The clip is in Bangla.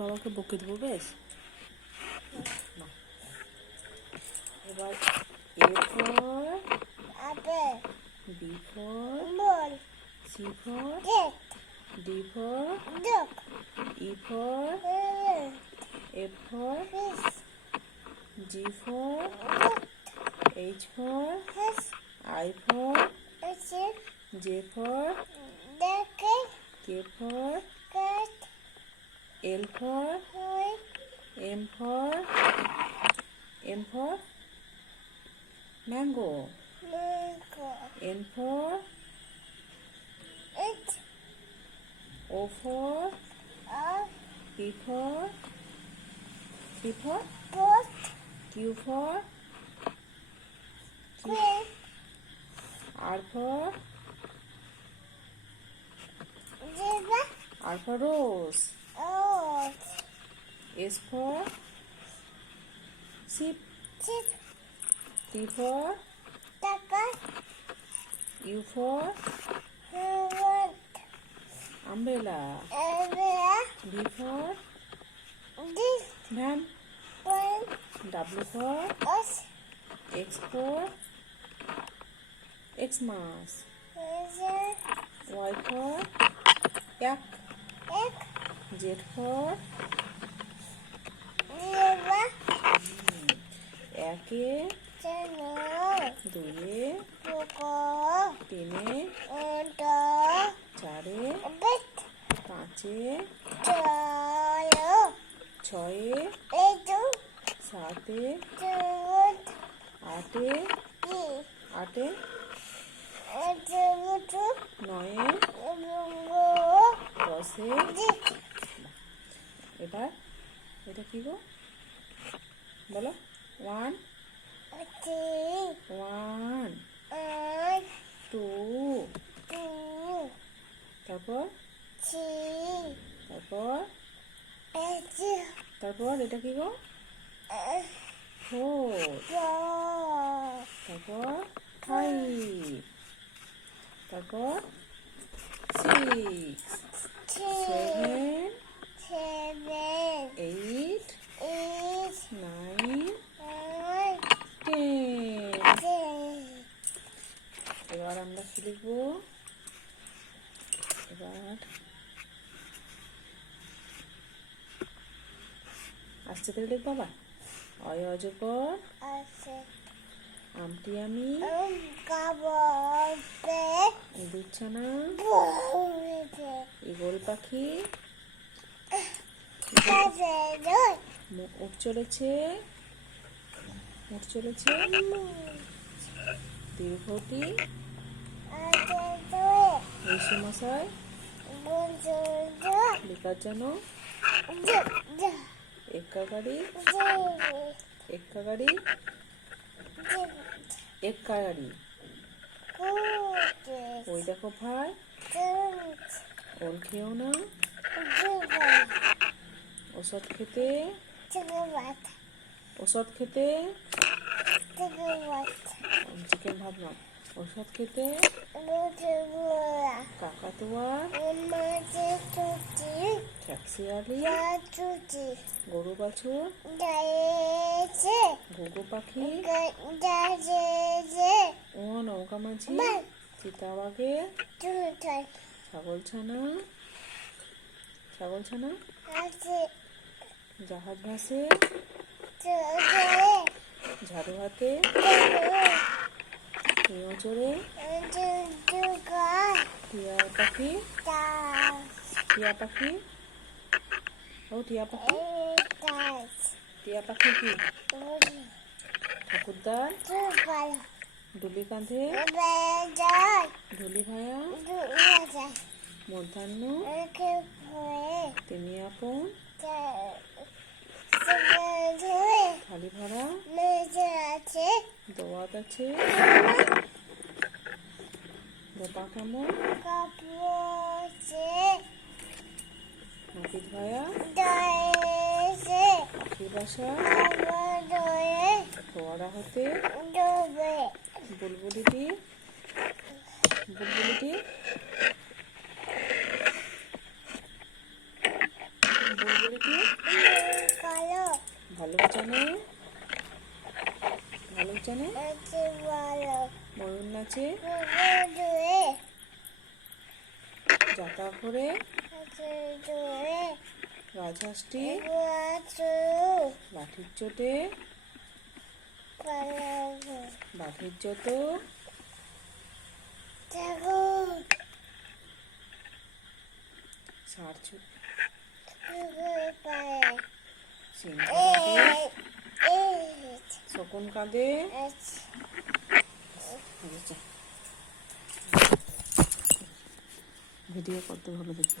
বাবাকে বকে দেবো বেশ। না, এবার A for B for C for D for E for F for G for H for I for J for K for L for M for mango. N for O for P for Q for R for rose. S for sheep. T for U for umbrella. V for van. W for X for Xmas. Y for yak. Z for একে দুয়ে তিনে চারে পাঁচে ছয়ে সাতে আটে নয়ে দশে। এবার এটা কি গো বলো? 1 2 তারপর এটা কি গো? 4 তারপর 5 তারপর 6 7 8 9 10। এবার আমরা কি লিখবো? এবার আস্তে করে লিখ বাবা। অয় অজগর আমটি আমি দুধছানা ঈগল পাখি উঠ চলেছে দীর্ঘটি ঋষি মশাই বিকার যেন এক্কা গাড়ি ওই দেখো ভাই ওল খেয়েও না ওষুধ খেতে চিকেন ভাত না ওষুধ খেতে কাকাতুয়া ট্যাক্সিয়ালি গরু বাছুর ঘুঘু পাখি নৌকা মাঝি চিতাবাঘে ছাগলছানা জাহাজ ভাসে ঝাড়ু হাতে চড়ে টিয়া পাখি কি ঠাকুরদার ডুলি কাঁধে ঢুলি ভায়া মধ্যাহ্ন তিনি আপন খালি ভরা দোয়াত আছে গোপা কেমন নাপিত ভায়া পাখি বাসা ফোয়ারা হতে বুলবুলিটি বুলবুলিটি ভালুক জানে, ভালুক জানে, ময়ূর নাচে, যাতা ঘোরে, রাজহাঁসটি লাঠির চোটে, বাঘের চোট, ষাঁড় চোট, সিংহ কাঁদে, শকুন কাঁদে। ভিডিও কত ভালো দেখতে।